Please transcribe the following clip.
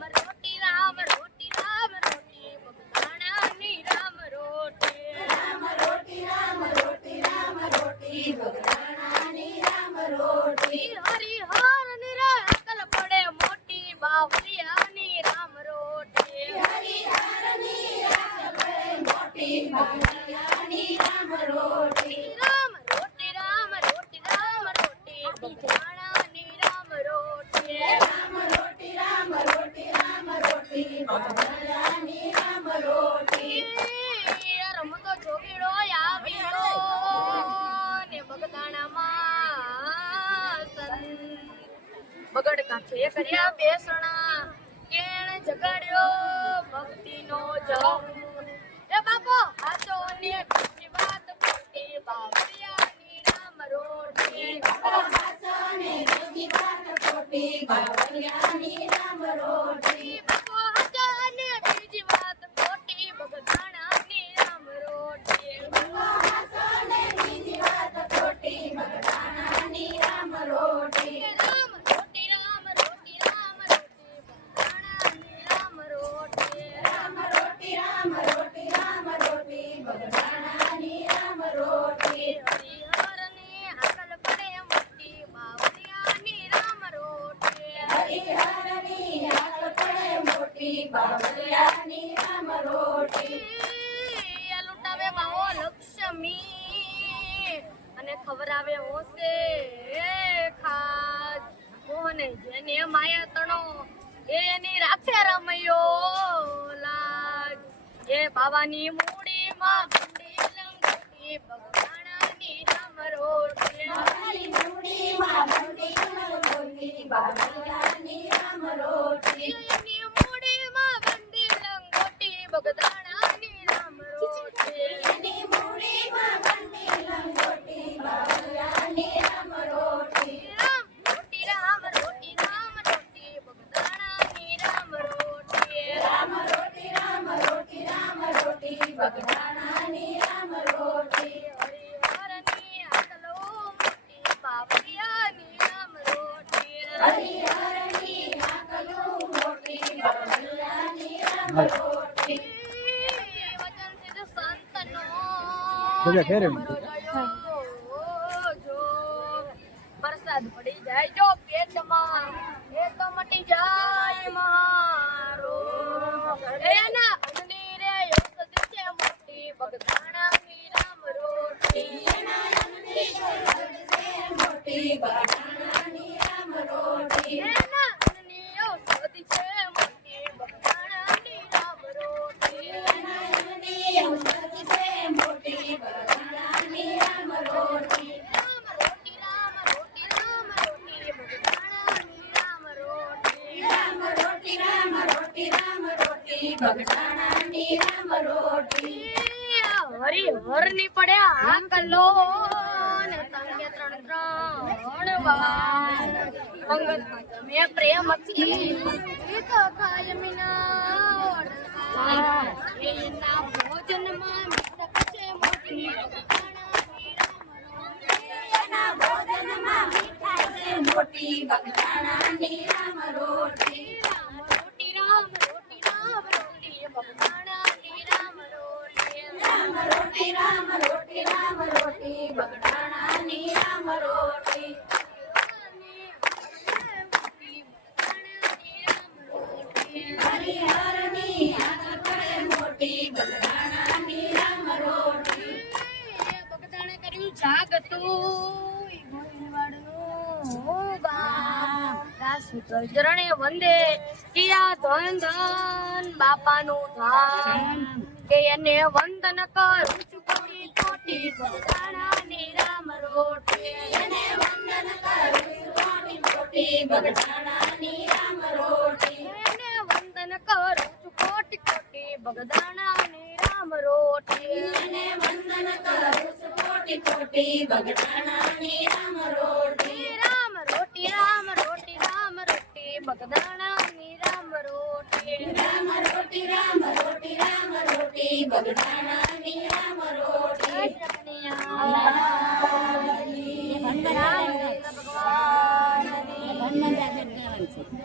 રામ રોટી રામ રોટી રામ રોટી બગદાણાની રામ રોટી. રામ રોટી રામ રોટી રામ રોટી બગદાણાની રામ રોટી. હરિહર નિરાકલ પડે મોટી બાવલિયાની રામ રોટી. પડે મોટી રામ રોટી રામ રોટી રામ રોટી રામ રોટી બગદાણાની રામ રોટી રામ રોટી રામ રોટી રામ રોટી બગદાણાની રામ રોટી રમતો જોગીડો આવ્યો ને બગદાણામાં સન બગડ કર્યા બેસણા કેણ જગાડ્યો ભક્તિનો જમ રે બાપો હાચો ને ની વાત ખોટી બાવળિયાની રામ રોટી હાસને ની વાત ખોટી બાવળિયાની રામ રોટી બાપો હાચો ને બીજી વાત ખોટી બગદાણાની રામ રોટી હાસને બીજી વાત ખોટી બગદાણાની રામ રોટી રામ રોટી રામ રોટી રામ રોટી બગદાણાની રામ રોટી રામ રોટી રામ રોટી રામ રોટી બગદાણાની રામ રોટી હરિહરની આકલ પડે મોટી બાવળિયાની રામ રોટી હરિહરની આંખ પડે મોટી બાવળિયાની રામ રોટી આ લૂંટાવે માવો લક્ષ્મી અને ખવરાવે હોશે ખાજ મોહને જેને માયા તણો એની રાખે રમયો લાજ એ બાવાની મૂડીમાં ભંડી લંગોટી બગદાણાની રામ રોટી મારી મૂડીમાં બંડી મોટી બાવળિયાની રામ રોટી એની મૂડીમાં ભંડી લંગોટી બગદાણાની રામ રોટી એની મૂડીમાં બંડી લંગોટી બાવળિયાની રામ રોટી રામ રોટી રામ રોટી રામ રોટી બગદાણાની રામ રોટી રામ રોટી રામ રોટી રામ રોટી બગદાણાની રામ રોટી હરિહરની આટલો મોટી બાવળિયાની રામ રોટી હરિહરની આંખલું મોટી બાવળિયાની રામ રોટી વચન સિદ્ધ સંતનો બધા ફેરે. જો વરસાદ પડી જાય જો પેટમાં એ તો મટી જાય મારો એના અંદની રે ઔષધ છે મોટી બગદાણાની રામ રોટી મોટી બગદાણાની રામ રોટી એના અંદની ઔષધ છે મોટી બગદાણાની રામ રોટી નાયણની ઔષધિ છે મોટી બગદાણાની રામ રોટી રામ રોટી રામ રોટી રામ રોટી બગદાણાની રામ રોટી રામ રોટી રામ રોટી રામ રોટી બગદાણાની રામ રોટી હરી હરની પડ્યા ને તંગે ત્રણ ત્રણ કાયમીના. એના છે મોટી બગદાણાની રામ રોટી. મીઠાઈ છે મોટી બગદાણાની રામ ચરણે વંદે કિયા ધન બાપાનું ધામ કે એને વંદન કરું છું કોટી કોટી બગદાણાની રામ રોટી. એને વંદન કરું છું કોટી કોટી બગદાણાની રામ રોટી. એને વંદન કરું છું કોટી કોટી બગદાણાની રામ રોટી. એને વંદન કરું છું કોટી કોટી બગદાણાની રામ રોટી રામ રોટી રામ રોટી રામ રોટી બગદાણાની રામ રોટી રામ રોટી રામ રોટી રામ રોટી.